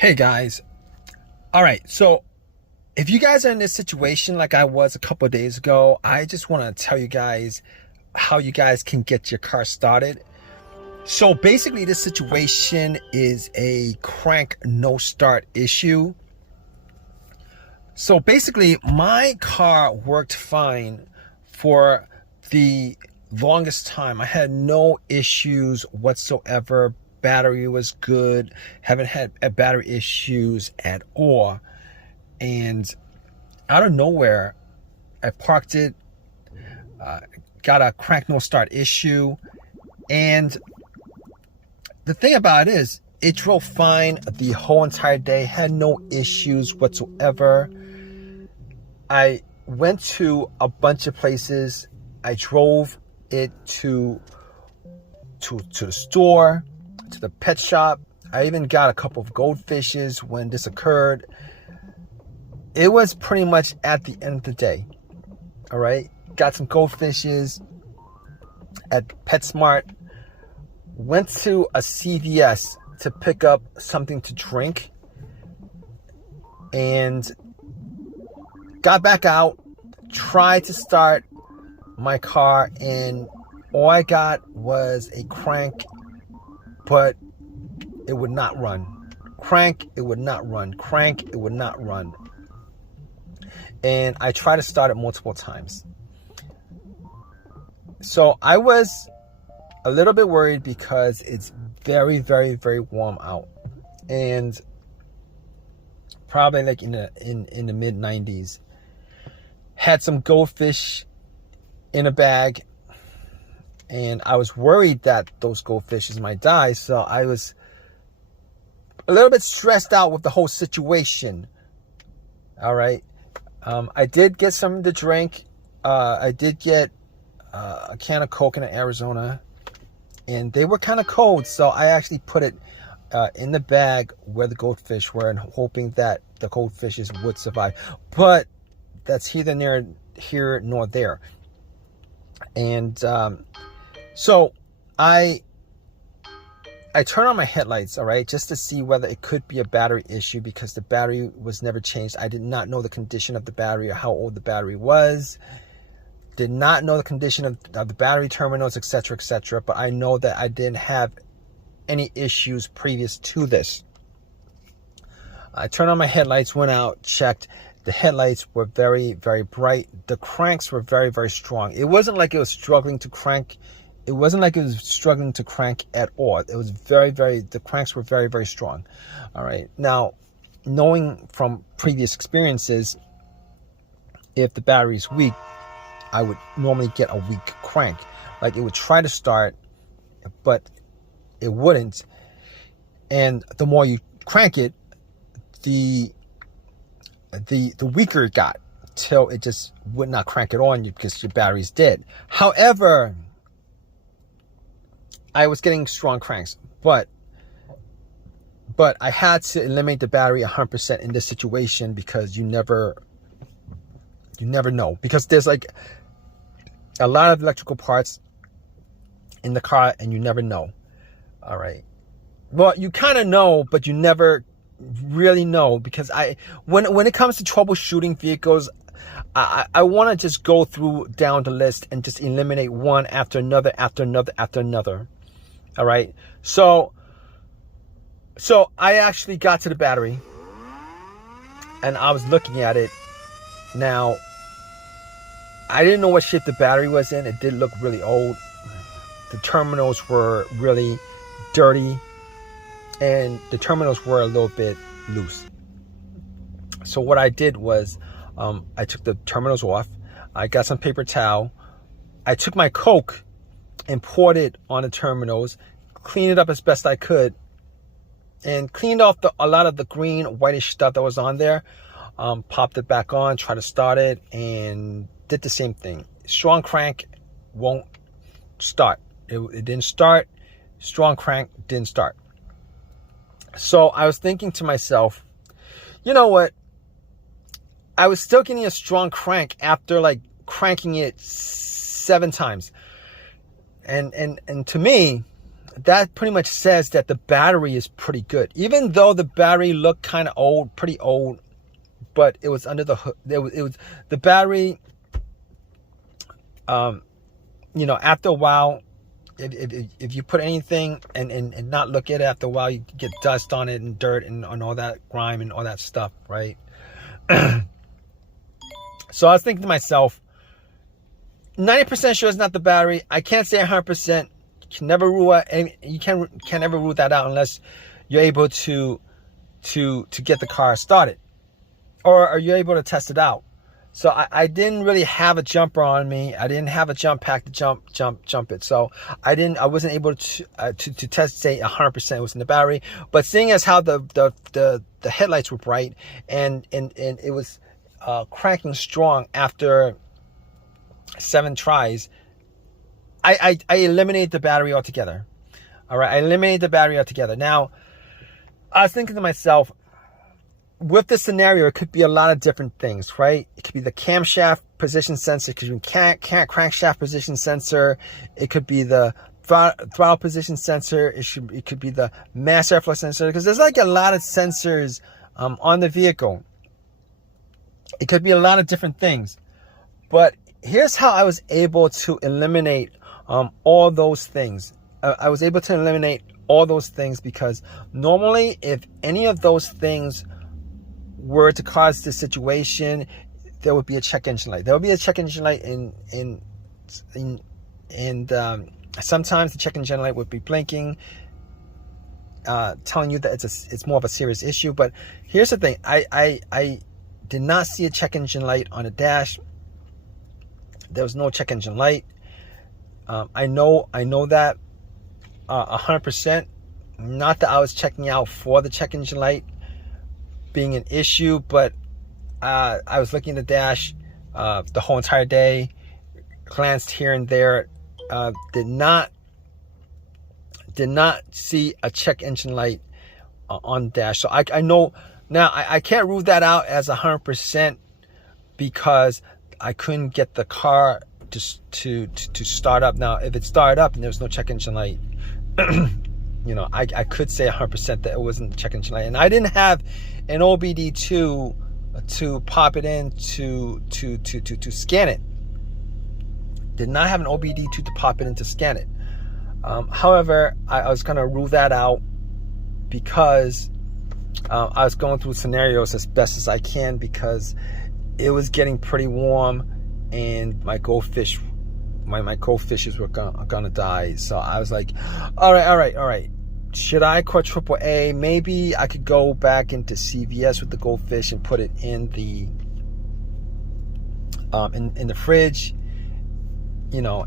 Hey guys. All right. So if you guys are in this situation like I was a couple of days ago, I just want to tell you guys how you guys can get your car started. So basically this situation is a crank no start issue. So basically my car worked fine for the longest time. I had no issues whatsoever. Battery was good. Haven't had battery issues at all. And out of nowhere, I parked it, got a crank no start issue. And the thing about it is, it drove fine the whole entire day, had no issues whatsoever. I went to a bunch of places. I drove it to the store, to the pet shop. I even got a couple of goldfishes when this occurred. It was pretty much at the end of the day. All right. Got some goldfishes at PetSmart. Went to a CVS to pick up something to drink. And got back out. Tried to start my car. And all I got was a crank, but it would not run. Crank, it would not run. Crank, it would not run. And I tried to start it multiple times. So I was a little bit worried because it's very, very, very warm out. And probably like in the mid 90s. Had some goldfish in a bag. And I was worried that those goldfishes might die. So I was a little bit stressed out with the whole situation. All right. I did get something to drink. I did get a can of Coke in Arizona. And they were kind of cold. So I actually put it in the bag where the goldfish were and hoping that the goldfishes would survive. But that's neither here nor there. And so I turned on my headlights, all right, just to see whether it could be a battery issue because the battery was never changed. I did not know the condition of the battery or how old the battery was. Did not know the condition of the battery terminals, etc., etc. But I know that I didn't have any issues previous to this. I turned on my headlights, went out, checked. The headlights were very, very bright. The cranks were very, very strong. It wasn't like it was struggling to crank. It wasn't like it was struggling to crank at all. It was the cranks were very, very strong. All right. Now, knowing from previous experiences, if the battery is weak, I would normally get a weak crank. Like it would try to start, but it wouldn't. And the more you crank it, the weaker it got till it just would not crank it on you because your battery's dead. However, I was getting strong cranks, but I had to eliminate the battery 100% in this situation because you never know, because there's like a lot of electrical parts in the car and you never know. All right. Well, you kind of know, but you never really know because when it comes to troubleshooting vehicles, I want to just go down the list and just eliminate one after another, after another, after another. All right. So I actually got to the battery and I was looking at it. Now, I didn't know what shape the battery was in. It did look really old. The terminals were really dirty and the terminals were a little bit loose. So what I did was I took the terminals off. I got some paper towel. I took my Coke and poured it on the terminals, cleaned it up as best I could, and cleaned off a lot of the green, whitish stuff that was on there. Popped it back on, tried to start it, and did the same thing. Strong crank won't start. It didn't start. Strong crank didn't start. So I was thinking to myself, you know what? I was still getting a strong crank after like cranking it 7 times. And to me, that pretty much says that the battery is pretty good. Even though the battery looked kind of old, pretty old, but it was under the hood. It was the battery. You know, after a while, if you put anything and not look at it after a while, you get dust on it and dirt and all that grime and all that stuff, right? So I was thinking to myself, 90% sure it's not the battery. I can't say 100%. You can never rule out, you can never rule that out unless you're able to get the car started, or are you able to test it out? So I didn't really have a jumper on me. I didn't have a jump pack to jump it. So I wasn't able to test, say 100% it was in the battery. But seeing as how the headlights were bright and it was cranking strong after 7 tries, I eliminated the battery altogether. All right, I eliminated the battery altogether. Now, I was thinking to myself, with this scenario, it could be a lot of different things, right? It could be the camshaft position sensor, it could be crankshaft position sensor, it could be the throttle position sensor, it could be the mass airflow sensor, because there's like a lot of sensors on the vehicle. It could be a lot of different things. But here's how I was able to eliminate all those things. I was able to eliminate all those things because normally if any of those things were to cause this situation, there would be a check engine light. There would be a check engine light and sometimes the check engine light would be blinking, telling you that it's more of a serious issue. But here's the thing: I did not see a check engine light on the dash. There was no check engine light. I know that 100%. Not that I was checking out for the check engine light being an issue, but I was looking at the dash the whole entire day, glanced here and there, did not see a check engine light on the dash. So I know now I can't rule that out as 100% because I couldn't get the car to start up. Now if it started up and there was no check engine light, you know, I could say 100% that it wasn't the check engine light. And I didn't have an OBD2 to pop it in to scan it. Did not have an OBD2 to pop it in to scan it. However, I was going to rule that out because I was going through scenarios as best as I can because it was getting pretty warm and my goldfish, my goldfishes were gonna die. So I was like, all right. Should I call AAA? Maybe I could go back into CVS with the goldfish and put it in the fridge, you know.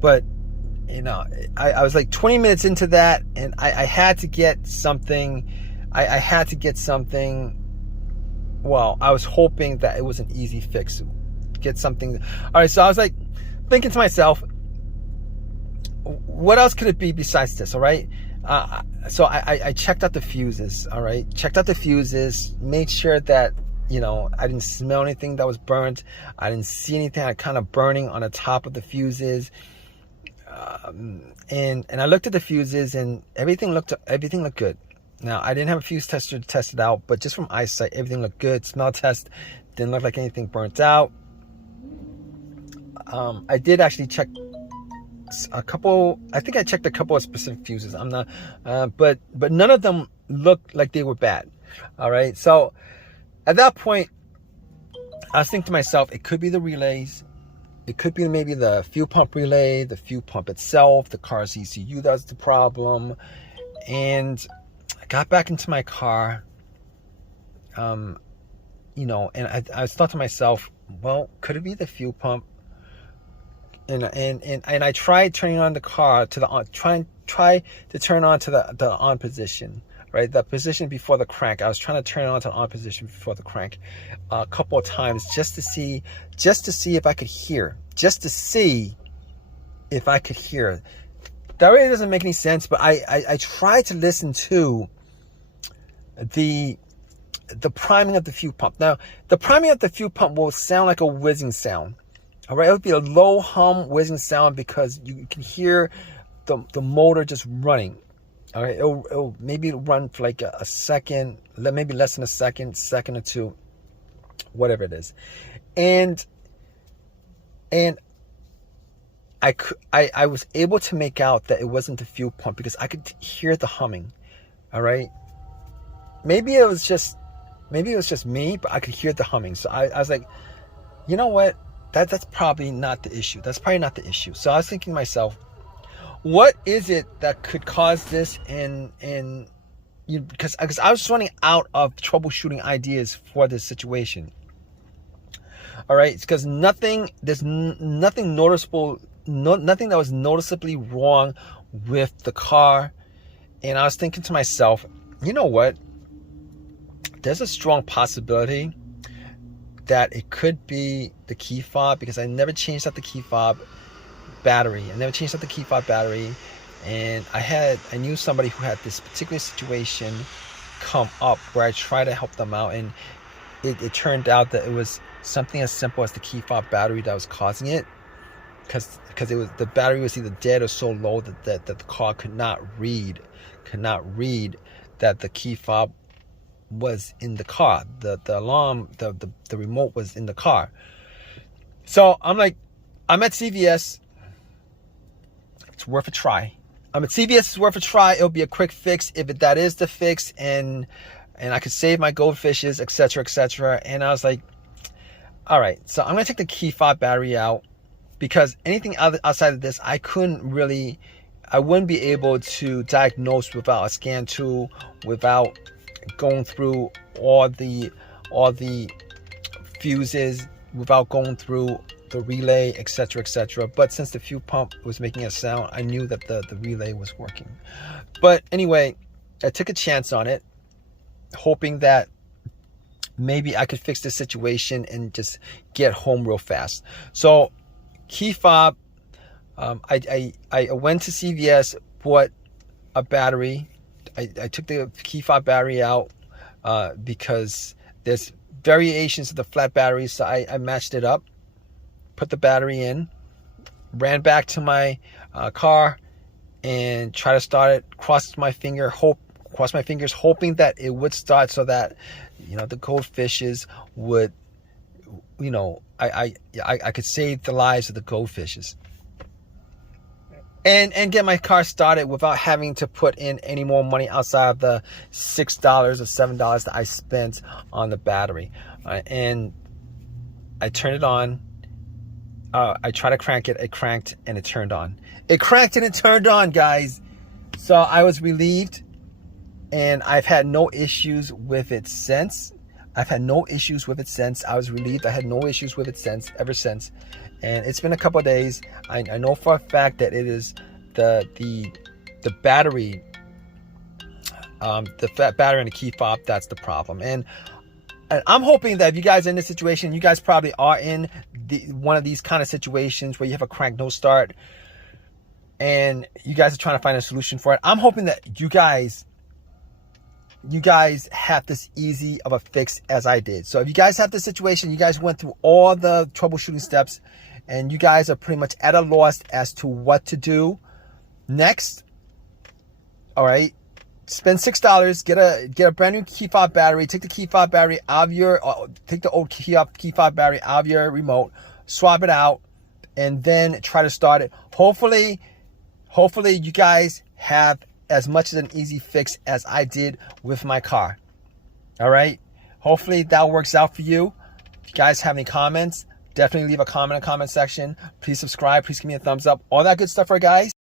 But you know, I was like 20 minutes into that, and I had to get something. I had to get something. Well, I was hoping that it was an easy fix. Get something. All right, so I was like thinking to myself, what else could it be besides this? All right. So I checked out the fuses. All right. Checked out the fuses, made sure that, you know, I didn't smell anything that was burnt. I didn't see anything kind of burning on the top of the fuses. And I looked at the fuses and everything looked good. Now I didn't have a fuse tester to test it out, but just from eyesight, everything looked good. Smell test didn't look like anything burnt out. I did actually check a couple. I think I checked a couple of specific fuses. I'm not, but none of them looked like they were bad. All right. So at that point, I was thinking to myself, it could be the relays. It could be maybe the fuel pump relay, the fuel pump itself, the car's ECU that's the problem. And I got back into my car, you know, and I thought to myself, well, could it be the fuel pump? And I tried turning on the car to the on, try to turn on to the on position, right? The position before the crank. I was trying to turn it on to the on position before the crank a couple of times just to see if I could hear, That really doesn't make any sense, but I tried to listen to the priming of the fuel pump. Now, the priming of the fuel pump will sound like a whizzing sound. All right, it would be a low hum whizzing sound because you can hear the motor just running. All right, it'll maybe run for like a second, maybe less than a second or two, whatever it is, and I was able to make out that it wasn't the fuel pump because I could hear the humming. All right, maybe it was just me, but I could hear the humming. So I was like, you know what? That's probably not the issue. That's probably not the issue. So I was thinking to myself, what is it that could cause this? Because I was running out of troubleshooting ideas for this situation. All right, it's because there's nothing noticeable, nothing that was noticeably wrong with the car. And I was thinking to myself, you know what? There's a strong possibility that it could be the key fob, because I never changed out the key fob battery. And I knew somebody who had this particular situation come up where I tried to help them out, and it turned out that it was something as simple as the key fob battery that was causing it, because the battery was either dead or so low that the car could not read that the key fob was in the car. The alarm, the remote was in the car. So I'm at CVS. It's worth a try. I'm at CVS. It's worth a try. It'll be a quick fix if that is the fix, and I could save my goldfishes, etc., etc. And I was like, all right, so I'm gonna take the key fob battery out, because anything outside of this, I wouldn't be able to diagnose without a scan tool, without going through all the fuses, without going through the relay, etc., etc. But since the fuel pump was making a sound, I knew that the relay was working. But anyway, I took a chance on it, hoping that maybe I could fix the situation and just get home real fast. So key fob, I went to CVS, bought a battery. I took the key fob battery out because there's variations of the flat batteries, so I matched it up, put the battery in, ran back to my car, and tried to start it. Crossed my fingers, hoping that it would start, so that the goldfishes would, I could save the lives of the goldfishes. And get my car started without having to put in any more money outside of the $6 or $7 that I spent on the battery. And I turned it on. I tried to crank it. It cranked and it turned on. It cranked and it turned on, guys. So I was relieved, and I've had no issues with it since. I was relieved. I had no issues with it ever since. And it's been a couple of days. I know for a fact that it is the battery, the fat battery and the key fob that's the problem. And I'm hoping that if you guys are in this situation, you guys probably are in one of these kind of situations where you have a crank no start, and you guys are trying to find a solution for it. I'm hoping that you guys have this easy of a fix as I did. So if you guys have this situation, you guys went through all the troubleshooting steps, and you guys are pretty much at a loss as to what to do next. All right, spend $6, get a brand new key fob battery. Take the key fob battery out of take the old key fob battery out of your remote, swap it out, and then try to start it. Hopefully you guys have as much as an easy fix as I did with my car. All right, hopefully that works out for you. If you guys have any comments, definitely leave a comment in the comment section. Please subscribe. Please give me a thumbs up. All that good stuff, right, guys?